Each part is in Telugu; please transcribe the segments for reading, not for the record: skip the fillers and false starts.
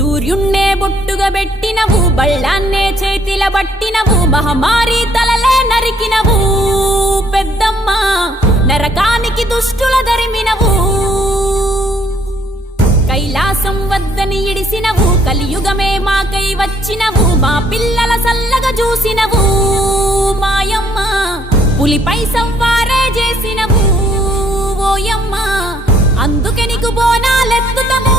సూర్యున్నే బొట్టుగా పెట్టినవు, బళ్ళాన్నే చేతిల పట్టినవు, మహమారి తలలే నరికినవు పెద్దమ్మ, నరకానికి దుష్టుల దరిమినవు. కైలాసం వద్దని ఇడిసినవు, కలియుగమే మాకై వచ్చినవు, మా పిల్లల సల్లగా చూసినవు మాయమ్మ, పులిపై సవ్వారే చేసినవు ఓయమ్మ, అందుకే నీకు బోనాలెత్తుతము.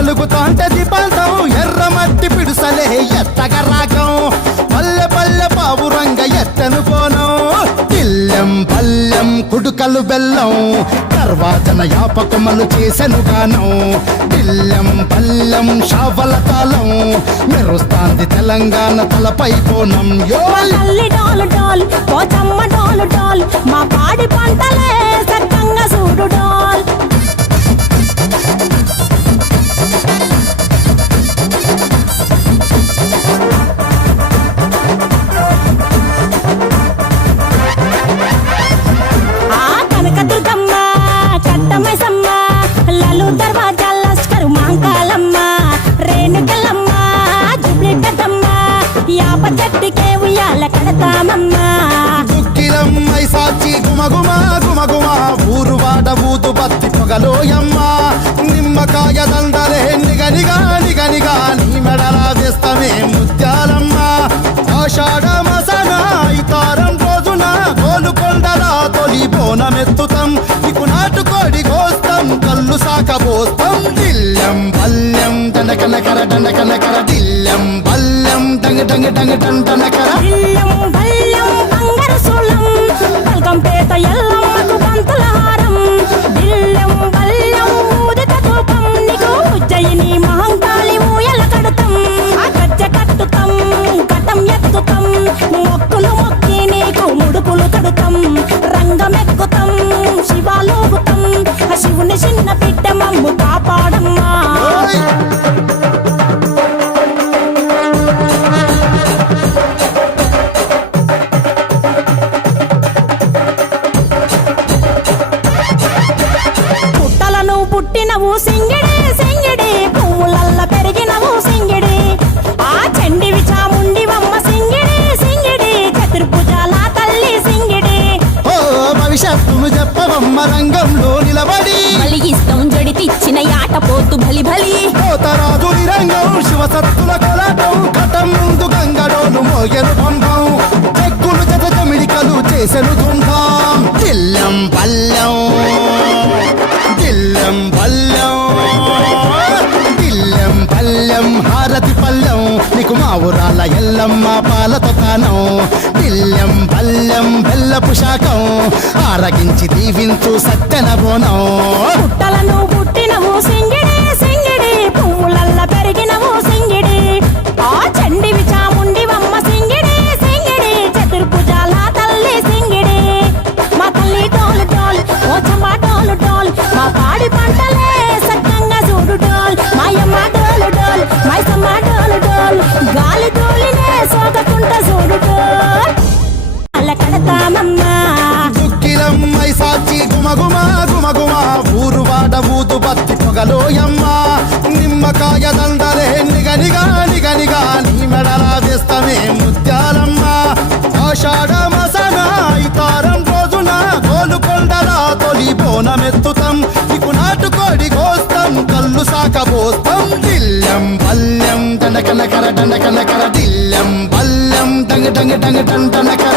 ఎలుగుతాంటే దీపాంతం ఎర్రమట్టి పిడుసలే ఎత్తగా రాగం, పల్లె పల్లె పావురంగ ఎత్తను కోనం, తిల్లెం పల్లెం కుడుకలు బెల్లం, తర్వాతన యాపకమలు చేసెను గానం, తిల్లెం పల్లెం షావల తాళం, మెరుస్తాంది తెలంగాణ తలపై కోణం. మా పాడి పంటలే సక్కంగా చూడు డాల్. దుక్కిలమ్మై సాచి గుమగుమ గుమగుమ, ఊరు వాడ ఊదు బత్తి పొగలోయమ్మ, నిమ్మకాయ దండలే నిగనిగా నిగనిగా, నీ మెడలా వేస్తమే ముత్యాలమ్మ, ఆషాఢ మసన ఇతారం రోజున గోలుకొండలా తొలి బోనమెత్తుతాం, నీకు నాటుకోడి కోస్తాం, కళ్ళు సాకబోస్తాం, దిల్లెం పల్లెం దండకనకర దండకనకర, దిల్లెం పల్లెం డంగ డంగ డంగ డండనకర. పేట ఎల్లమ్మకు పంతుల హారం, బిల్లెం బల్లెం ఊదిత ధూపం, నీకు ఉజ్జయిని మహంకాళి ఊయల కడతాం, గజ్జ కట్టుతాం, కటం ఎత్తుతాం, మొక్కులు మొక్కి నీకు ముడుపులు కడుతాం, రంగమెక్కుతాం, శివాలోగుతాం, శివుని చిన్న బిడ్డ మమ్ము కాపాడమ్మా. పుట్టినవు సింగిడి సింగిడి, పువ్వులల్ల పెరిగినవు సింగిడి, ఆ చండివి చాముండివమ్మ సింగిడి సింగిడి, చతుర్భుజాల తల్లి సింగిడి. ఓ భవిష్యత్తును చెప్పవమ్మ రంగంలో నిలబడి, బలిగిస్తాం జడితిచ్చిన యాట పోతు బలి బలి, పోతరాజు రంగం శివసత్తుల కొలటం, కటం ముందు గంగడోలు మోగెను పంపం, చెక్కులు జత జమిడికలు చేసెను దుంభం, దిల్లెం పల్లెం దిల్లెం పల్లెం దిల్లెం పల్లెం హారతి పల్లెం, నీకు మా ఊరాల ఎల్లమ్మ పాలతో కానం, దిల్లెం పల్లెం బెల్లపు శాఖం, ఆరగించి దీవించు సత్యన బోనం. పుట్టలను పుట్టినవు సింగిడి సింగిడి, పువ్వులల్ల పెరిగినవు సింగిడి, ఆ చండివి చాముండివమ్మ సింగిడి సింగిడి, చతుర్భుజాల తల్లి సింగిడి, మా తల్లి డోలు డోల్ ఓ చంబా డోలు డోల్, మా పాడి పంటలే సక్కంగా చూడు డోల్, మాయమ్మ డోలు డోల్ మైసమ్మ డోలు డోల్, గాలి డోలినే సోకకుంట చూడు డోల్, అల్ల కడతామమ్మా. దుక్కిలమ్మై సాచి గుమగుమ గుమగుమ, ఊరు వాడ ఊదు బత్తి పొగలోయమ్మ, నిమ్మకాయ దండలే నిగనిగా నిగనిగా, నీ మెడలా వేస్తమే ముత్యాలమ్మ, ఆషాఢ మసన ఇతారం రోజున గోలుకొండలా తొలి బోనమెత్తుతాం, నీకు నాటుకోడి కోస్తాం, కళ్ళు సాకబోస్తాం, దిల్లెం పల్లెం దండకనకర దండకనకర, దిల్లెం పల్లెం డంగ డంగ డంగ డండనకర.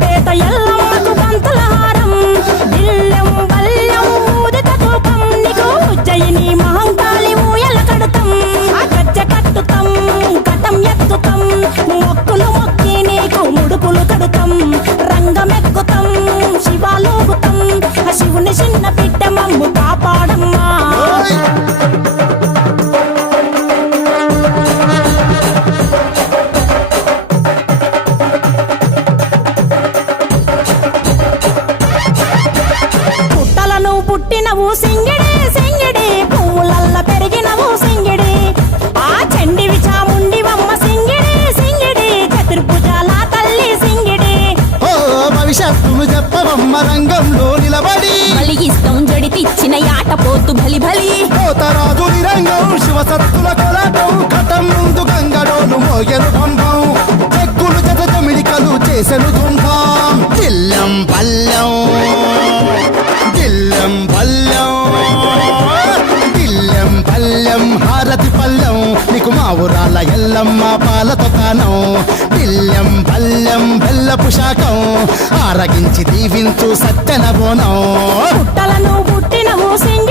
పేట ఎల్లమ్మకు పంతుల హారం, బిల్లెం బల్లెం కట్టుకొని చిన్న బిడ్డ మమ్ము కాపాడమ్మా ఓయ్! పుట్టలను పుట్టినవు సింగిడి సింగిడి పువ్వులల్ల పెరిగినవు సింగిడి ఆ చండివి చాముండివమ్మ సింగిడి సింగిడి చతుర్భుజాల తల్లి సింగిడి ఓ భవిష్యత్తును చెప్పవమ్మ రంగంలో నిలబడి బలిగిస్తాం జడితిచ్చిన యాట పోతు బలి బలి పోతరాజు నిరంగం శివసత్తుల కొలాటం కటం ముందు గంగడోలు మోగెను పంపం చెక్కులు జత జమిడికలు చేసెను తుంటాం దిల్లం పల్లెం దిల్లం పల్లెం దిల్లం పల్లెం హారతి పల్లెం నీకు మా ఊరాల ఎల్లమ్మ పాలతో కానం దిల్లం పల్లెం బెల్లపు శాఖం ఆరగించి దీవించు సత్తెన బోనం పుట్టలను పుట్టినవు సింగిడి